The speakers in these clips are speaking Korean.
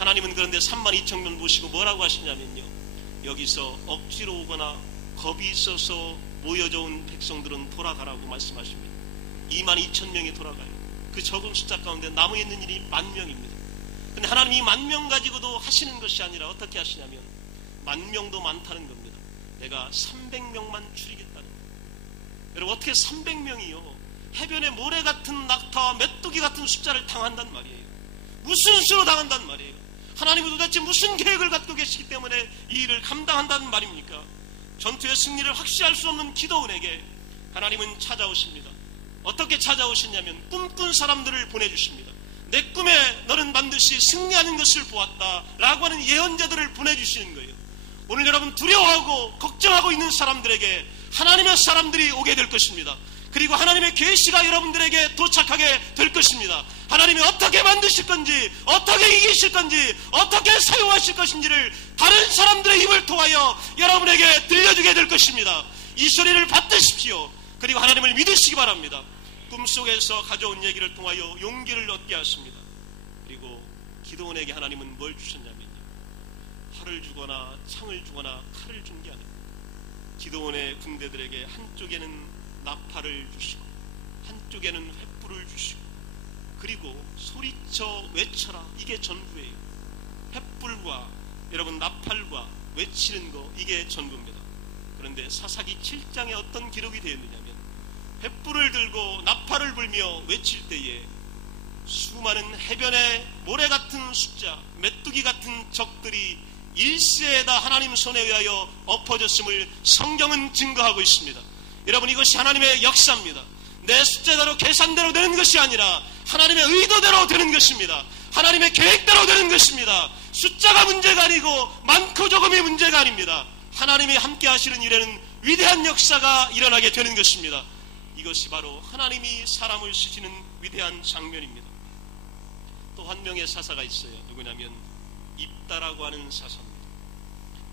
하나님은 그런데 32,000명 모시고 뭐라고 하시냐면요, 여기서 억지로 오거나 겁이 있어서 모여져 온 백성들은 돌아가라고 말씀하십니다. 22,000명이 돌아가요. 그 적은 숫자 가운데 남아있는 일이 10,000명입니다. 근데 하나님이 10,000명 가지고도 하시는 것이 아니라 어떻게 하시냐면 10,000명도 많다는 겁니다. 내가 300명만 줄이겠다는 거예요. 여러분, 어떻게 300명이요 해변의 모래 같은 낙타와 메뚜기 같은 숫자를 당한단 말이에요. 무슨 수로 당한단 말이에요. 하나님은 도대체 무슨 계획을 갖고 계시기 때문에 이 일을 감당한다는 말입니까? 전투의 승리를 확실할 수 없는 기도원에게 하나님은 찾아오십니다. 어떻게 찾아오셨냐면 꿈꾼 사람들을 보내주십니다. 내 꿈에 너는 반드시 승리하는 것을 보았다 라고 하는 예언자들을 보내주시는 거예요. 오늘 여러분, 두려워하고 걱정하고 있는 사람들에게 하나님의 사람들이 오게 될 것입니다. 그리고 하나님의 계시가 여러분들에게 도착하게 될 것입니다. 하나님이 어떻게 만드실 건지, 어떻게 이기실 건지, 어떻게 사용하실 것인지를 다른 사람들의 입을 통하여 여러분에게 들려주게 될 것입니다. 이 소리를 받으십시오. 그리고 하나님을 믿으시기 바랍니다. 꿈속에서 가져온 얘기를 통하여 용기를 얻게 하십니다. 그리고 기드온에게 하나님은 뭘 주셨냐면요, 활을 주거나 창을 주거나 칼을 준 게 아닙니다. 기드온의 군대들에게 한쪽에는 나팔을 주시고 한쪽에는 횃불을 주시고, 그리고 소리쳐 외쳐라, 이게 전부예요. 횃불과 여러분 나팔과 외치는 거, 이게 전부입니다. 그런데 사사기 7장에 어떤 기록이 되어 있느냐면 횃불을 들고 나팔을 불며 외칠 때에 수많은 해변의 모래 같은 숫자, 메뚜기 같은 적들이 일시에다 하나님 손에 의하여 엎어졌음을 성경은 증거하고 있습니다. 여러분, 이것이 하나님의 역사입니다. 내 숫자대로 계산대로 되는 것이 아니라 하나님의 의도대로 되는 것입니다. 하나님의 계획대로 되는 것입니다. 숫자가 문제가 아니고 많고 적음이 문제가 아닙니다. 하나님이 함께 하시는 일에는 위대한 역사가 일어나게 되는 것입니다. 이것이 바로 하나님이 사람을 쓰시는 위대한 장면입니다. 또 한 명의 사사가 있어요. 누구냐면 입다라고 하는 사사입니다.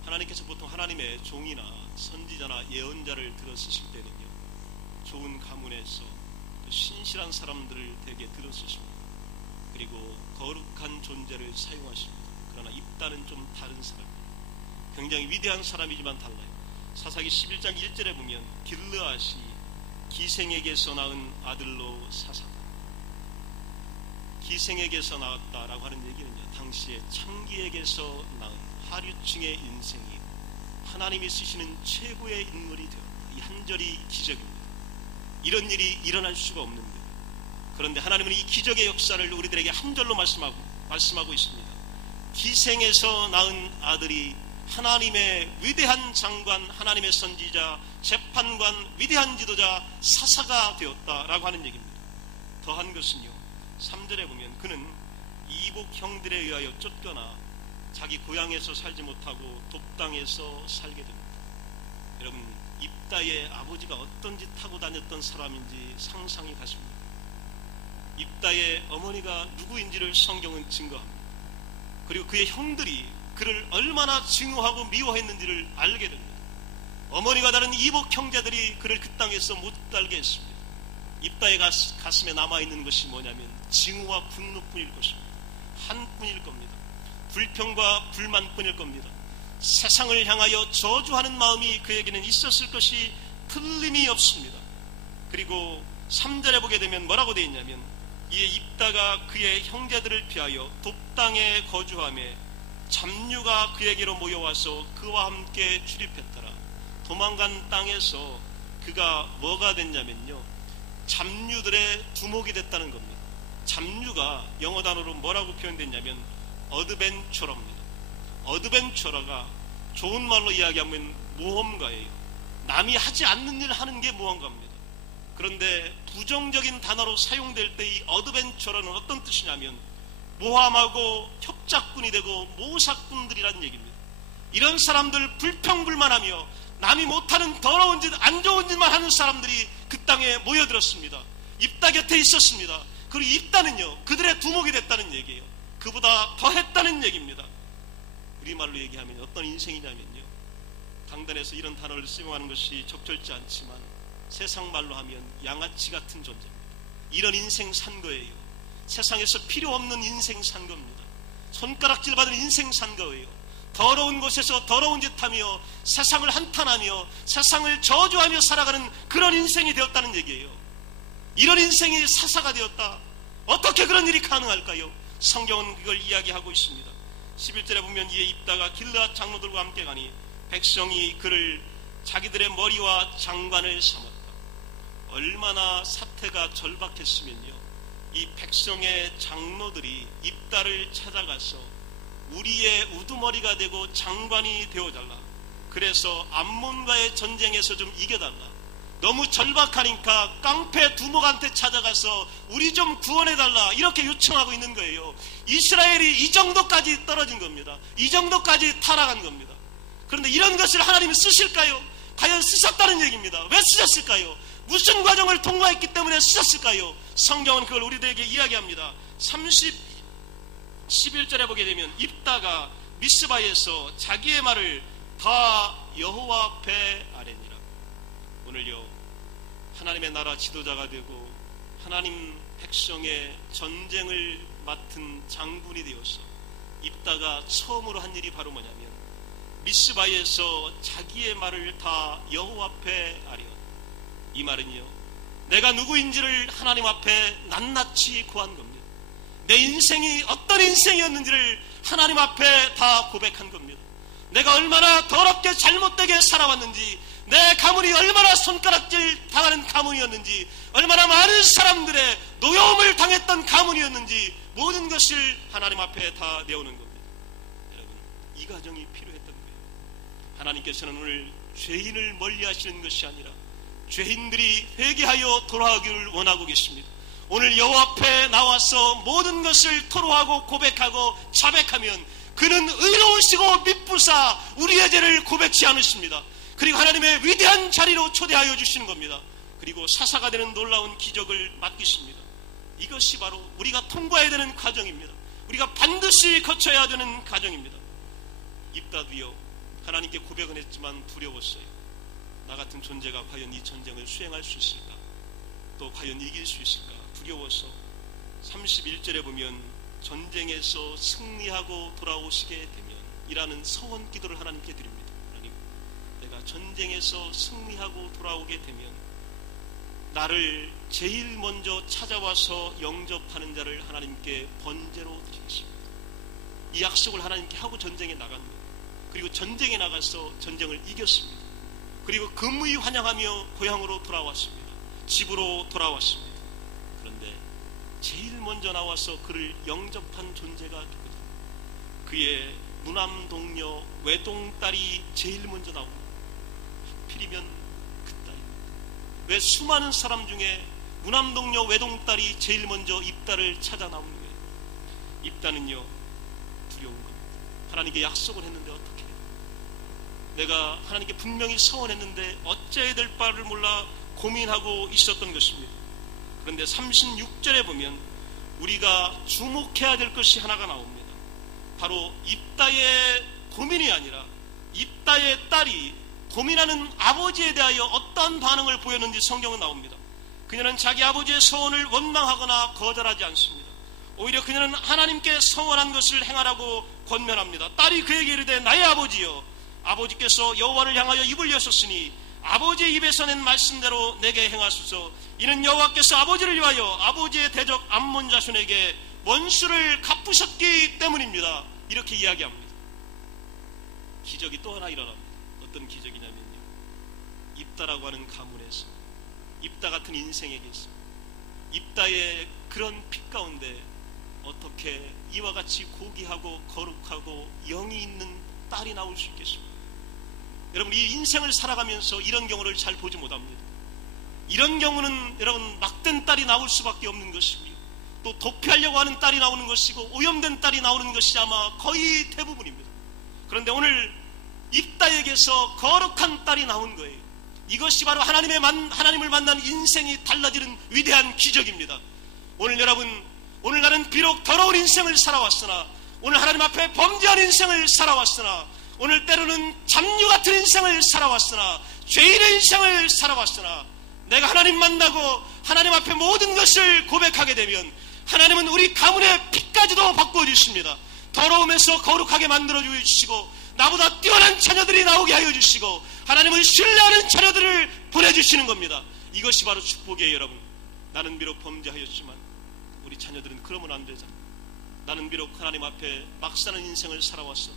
하나님께서 보통 하나님의 종이나 선지자나 예언자를 들어 쓰실 때는요, 좋은 가문에서 신실한 사람들을 되게 들어 쓰십니다. 그리고 거룩한 존재를 사용하십니다. 그러나 입다는 좀 다른 사람입니다. 굉장히 위대한 사람이지만 달라요. 사사기 11장 1절에 보면 길르앗이 기생에게서 낳은 아들로 사사다. 기생에게서 나왔다라고 하는 얘기는요, 당시에 창기에게서 낳은 하류층의 인생이 하나님이 쓰시는 최고의 인물이 되었다. 이 한 절이 기적입니다. 이런 일이 일어날 수가 없는데, 그런데 하나님은 이 기적의 역사를 우리들에게 한 절로 말씀하고 있습니다. 기생에서 낳은 아들이 하나님의 위대한 장관, 하나님의 선지자, 재판관, 위대한 지도자, 사사가 되었다라고 하는 얘기입니다. 더한 것은요, 3절에 보면 그는 이복 형들에 의하여 쫓겨나 자기 고향에서 살지 못하고 돕당에서 살게 됩니다. 여러분, 입다의 아버지가 어떤 짓 하고 다녔던 사람인지 상상이 가십니다. 입다의 어머니가 누구인지를 성경은 증거합니다. 그리고 그의 형들이 그를 얼마나 증오하고 미워했는지를 알게 됩니다. 어머니가 다른 이복 형제들이 그를 그 땅에서 못 살게 했습니다. 입다의 가슴에 남아있는 것이 뭐냐면 증오와 분노뿐일 것입니다. 한뿐일 겁니다. 불평과 불만뿐일 겁니다. 세상을 향하여 저주하는 마음이 그에게는 있었을 것이 틀림이 없습니다. 그리고 3절에 보게 되면 뭐라고 되어 있냐면, 이에 입다가 그의 형제들을 피하여 돕당에 거주하며 잡류가 그에게로 모여와서 그와 함께 출입했더라. 도망간 땅에서 그가 뭐가 됐냐면요, 잡류들의 두목이 됐다는 겁니다. 잡류가 영어 단어로 뭐라고 표현됐냐면 어드벤처러입니다. 어드벤처러가 좋은 말로 이야기하면 모험가예요. 남이 하지 않는 일을 하는 게 모험가입니다. 그런데 부정적인 단어로 사용될 때 이 어드벤처러는 어떤 뜻이냐면 모함하고 협작꾼이 되고 모사꾼들이라는 얘기입니다. 이런 사람들, 불평불만하며 남이 못하는 더러운 짓, 안 좋은 짓만 하는 사람들이 그 땅에 모여들었습니다. 입다 곁에 있었습니다. 그리고 입다는요, 그들의 두목이 됐다는 얘기예요. 그보다 더 했다는 얘기입니다. 우리말로 얘기하면 어떤 인생이냐면요, 강단에서 이런 단어를 사용하는 것이 적절치 않지만 세상 말로 하면 양아치 같은 존재입니다. 이런 인생 산 거예요. 세상에서 필요 없는 인생 산 겁니다. 손가락질 받은 인생 산 거예요. 더러운 곳에서 더러운 짓 하며 세상을 한탄하며 세상을 저주하며 살아가는 그런 인생이 되었다는 얘기예요. 이런 인생이 사사가 되었다. 어떻게 그런 일이 가능할까요? 성경은 그걸 이야기하고 있습니다. 11절에 보면 이에 입다가 길르앗 장로들과 함께 가니 백성이 그를 자기들의 머리와 장관을 삼았다. 얼마나 사태가 절박했으면요, 이 백성의 장로들이 입다를 찾아가서 우리의 우두머리가 되고 장관이 되어달라, 그래서 암몬과의 전쟁에서 좀 이겨달라, 너무 절박하니까 깡패 두목한테 찾아가서 우리 좀 구원해달라, 이렇게 요청하고 있는 거예요. 이스라엘이 이 정도까지 떨어진 겁니다. 이 정도까지 타락한 겁니다. 그런데 이런 것을 하나님이 쓰실까요? 과연 쓰셨다는 얘기입니다. 왜 쓰셨을까요? 무슨 과정을 통과했기 때문에 쓰셨을까요? 성경은 그걸 우리들에게 이야기합니다. 11절에 보게 되면 입다가 미스바에서 자기의 말을 다 여호와 앞에 아뢰니라. 오늘요, 하나님의 나라 지도자가 되고 하나님 백성의 전쟁을 맡은 장군이 되어서 입다가 처음으로 한 일이 바로 뭐냐면 미스바에서 자기의 말을 다 여호와 앞에 아뢰었다. 이 말은요, 내가 누구인지를 하나님 앞에 낱낱이 구한 겁니다. 내 인생이 어떤 인생이었는지를 하나님 앞에 다 고백한 겁니다. 내가 얼마나 더럽게 잘못되게 살아왔는지, 내 가문이 얼마나 손가락질 당하는 가문이었는지, 얼마나 많은 사람들의 노여움을 당했던 가문이었는지, 모든 것을 하나님 앞에 다 내오는 겁니다. 여러분, 이 과정이 필요했던 거예요. 하나님께서는 오늘 죄인을 멀리 하시는 것이 아니라 죄인들이 회개하여 돌아오기를 원하고 계십니다. 오늘 여호와 앞에 나와서 모든 것을 토로하고 고백하고 자백하면 그는 의로우시고 미쁘사 우리의 죄를 고백지 않으십니다. 그리고 하나님의 위대한 자리로 초대하여 주시는 겁니다. 그리고 사사가 되는 놀라운 기적을 맡기십니다. 이것이 바로 우리가 통과해야 되는 과정입니다. 우리가 반드시 거쳐야 되는 과정입니다. 입다도요, 하나님께 고백은 했지만 두려웠어요. 나 같은 존재가 과연 이 전쟁을 수행할 수 있을까? 또 과연 이길 수 있을까? 두려워서 31절에 보면 전쟁에서 승리하고 돌아오시게 되면 이라는 서원 기도를 하나님께 드립니다. 하나님, 내가 전쟁에서 승리하고 돌아오게 되면 나를 제일 먼저 찾아와서 영접하는 자를 하나님께 번제로 드리겠습니다. 이 약속을 하나님께 하고 전쟁에 나갑니다. 그리고 전쟁에 나가서 전쟁을 이겼습니다. 그리고 금의 환영하며 고향으로 돌아왔습니다. 집으로 돌아왔습니다. 그런데 제일 먼저 나와서 그를 영접한 존재가 누구다? 그의 무남동녀 외동딸이 제일 먼저 나옵니다. 하필이면 그 딸입니다. 왜 수많은 사람 중에 무남동녀 외동딸이 제일 먼저 입다를 찾아 나오는 거예요? 입다는요, 두려운 겁니다. 하나님께 약속을 했는데 어떻게 해요? 내가 하나님께 분명히 서원했는데 어찌해야 될 바를 몰라 고민하고 있었던 것입니다. 그런데 36절에 보면 우리가 주목해야 될 것이 하나가 나옵니다. 바로 입다의 고민이 아니라 입다의 딸이 고민하는 아버지에 대하여 어떤 반응을 보였는지 성경은 나옵니다. 그녀는 자기 아버지의 서원을 원망하거나 거절하지 않습니다. 오히려 그녀는 하나님께 서원한 것을 행하라고 권면합니다. 딸이 그에게 이르되 나의 아버지여, 아버지께서 여호와를 향하여 입을 여셨으니 아버지의 입에서 낸 말씀대로 내게 행하소서. 이는 여호와께서 아버지를 위하여 아버지의 대적 암몬 자손에게 원수를 갚으셨기 때문입니다. 이렇게 이야기합니다. 기적이 또 하나 일어납니다. 어떤 기적이냐면요, 입다라고 하는 가문에서, 입다 같은 인생에게서, 입다의 그런 피 가운데 어떻게 이와 같이 고귀하고 거룩하고 영이 있는 딸이 나올 수 있겠습니까? 여러분, 이 인생을 살아가면서 이런 경우를 잘 보지 못합니다. 이런 경우는 여러분 막된 딸이 나올 수밖에 없는 것이고요, 또 도피하려고 하는 딸이 나오는 것이고 오염된 딸이 나오는 것이 아마 거의 대부분입니다. 그런데 오늘 입다에게서 거룩한 딸이 나온 거예요. 이것이 바로 하나님을 만난 인생이 달라지는 위대한 기적입니다. 오늘 여러분, 오늘 나는 비록 더러운 인생을 살아왔으나, 오늘 하나님 앞에 범죄한 인생을 살아왔으나, 오늘 때로는 잡류 같은 인생을 살아왔으나, 죄인의 인생을 살아왔으나, 내가 하나님 만나고 하나님 앞에 모든 것을 고백하게 되면 하나님은 우리 가문의 피까지도 바꿔주십니다. 더러움에서 거룩하게 만들어 주시고 나보다 뛰어난 자녀들이 나오게 하여 주시고 하나님을 신뢰하는 자녀들을 보내주시는 겁니다. 이것이 바로 축복이에요. 여러분, 나는 비록 범죄하였지만 우리 자녀들은 그러면 안 되잖아요. 나는 비록 하나님 앞에 막 사는 인생을 살아왔어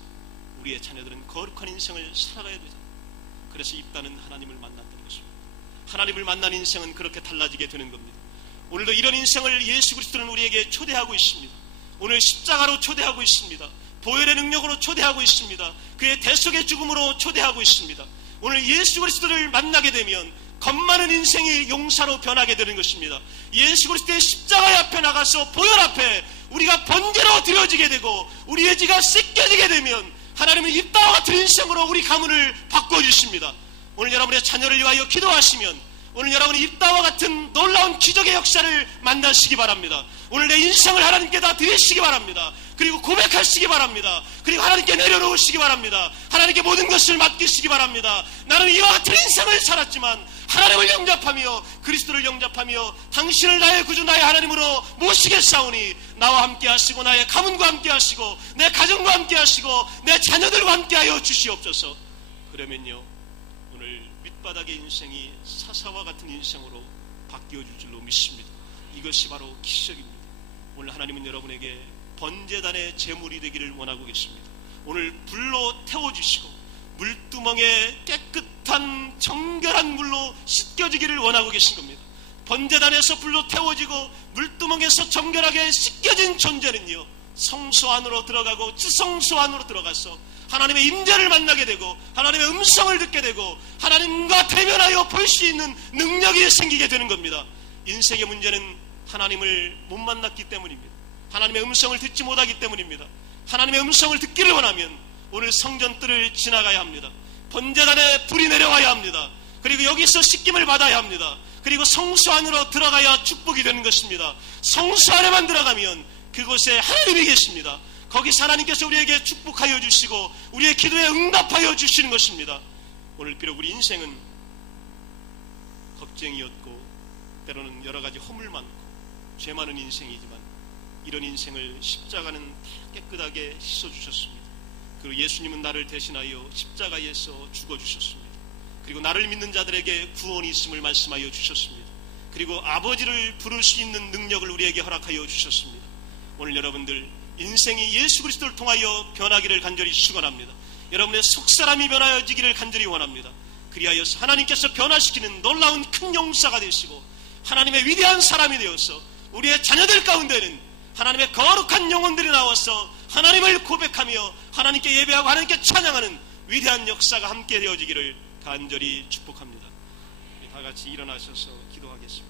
우리의 자녀들은 거룩한 인생을 살아가야 되잖아요. 그래서 입다는 하나님을 만났다는 것입니다. 하나님을 만난 인생은 그렇게 달라지게 되는 겁니다. 오늘도 이런 인생을 예수 그리스도는 우리에게 초대하고 있습니다. 오늘 십자가로 초대하고 있습니다. 보혈의 능력으로 초대하고 있습니다. 그의 대속의 죽음으로 초대하고 있습니다. 오늘 예수 그리스도를 만나게 되면 겁많은 인생이 용사로 변하게 되는 것입니다. 예수 그리스도의 십자가 앞에 나가서 보혈 앞에 우리가 번제로 드려지게 되고 우리의 지가 씻겨지게 되면 하나님은 이 땅과 같은 인생으로 우리 가문을 바꿔주십니다. 오늘 여러분의 자녀를 위하여 기도하시면 오늘 여러분이 이 땅과 같은 놀라운 기적의 역사를 만나시기 바랍니다. 오늘 내 인생을 하나님께 다 드리시기 바랍니다. 그리고 고백하시기 바랍니다. 그리고 하나님께 내려놓으시기 바랍니다. 하나님께 모든 것을 맡기시기 바랍니다. 나는 이와 같은 인생을 살았지만 하나님을 영접하며 그리스도를 영접하며 당신을 나의 구주 나의 하나님으로 모시겠사오니 나와 함께 하시고 나의 가문과 함께 하시고 내 가정과 함께 하시고 내 자녀들과 함께 하여 주시옵소서. 그러면요 오늘 밑바닥의 인생이 사사와 같은 인생으로 바뀌어질 줄로 믿습니다. 이것이 바로 기적입니다. 오늘 하나님은 여러분에게 번제단의 제물이 되기를 원하고 계십니다. 오늘 불로 태워주시고 물두멍에 깨끗한 정결한 물로 씻겨지기를 원하고 계신 겁니다. 번제단에서 불로 태워지고 물두멍에서 정결하게 씻겨진 존재는요 성소 안으로 들어가고 지성소 안으로 들어가서 하나님의 임재를 만나게 되고 하나님의 음성을 듣게 되고 하나님과 대면하여 볼 수 있는 능력이 생기게 되는 겁니다. 인생의 문제는 하나님을 못 만났기 때문입니다. 하나님의 음성을 듣지 못하기 때문입니다. 하나님의 음성을 듣기를 원하면 오늘 성전뜰을 지나가야 합니다. 번제단에 불이 내려와야 합니다. 그리고 여기서 씻김을 받아야 합니다. 그리고 성소 안으로 들어가야 축복이 되는 것입니다. 성소 안에만 들어가면 그곳에 하나님이 계십니다. 거기서 하나님께서 우리에게 축복하여 주시고 우리의 기도에 응답하여 주시는 것입니다. 오늘 비록 우리 인생은 겁쟁이였고 때로는 여러 가지 허물 많고 죄 많은 인생이지만 이런 인생을 십자가는 다 깨끗하게 씻어주셨습니다. 그리고 예수님은 나를 대신하여 십자가에서 죽어주셨습니다. 그리고 나를 믿는 자들에게 구원이 있음을 말씀하여 주셨습니다. 그리고 아버지를 부를 수 있는 능력을 우리에게 허락하여 주셨습니다. 오늘 여러분들 인생이 예수 그리스도를 통하여 변하기를 간절히 축원합니다. 여러분의 속사람이 변하여지기를 간절히 원합니다. 그리하여서 하나님께서 변화시키는 놀라운 큰 용사가 되시고 하나님의 위대한 사람이 되어서 우리의 자녀들 가운데는 하나님의 거룩한 영혼들이 나와서 하나님을 고백하며 하나님께 예배하고 하나님께 찬양하는 위대한 역사가 함께 되어지기를 간절히 축복합니다. 다 같이 일어나셔서 기도하겠습니다.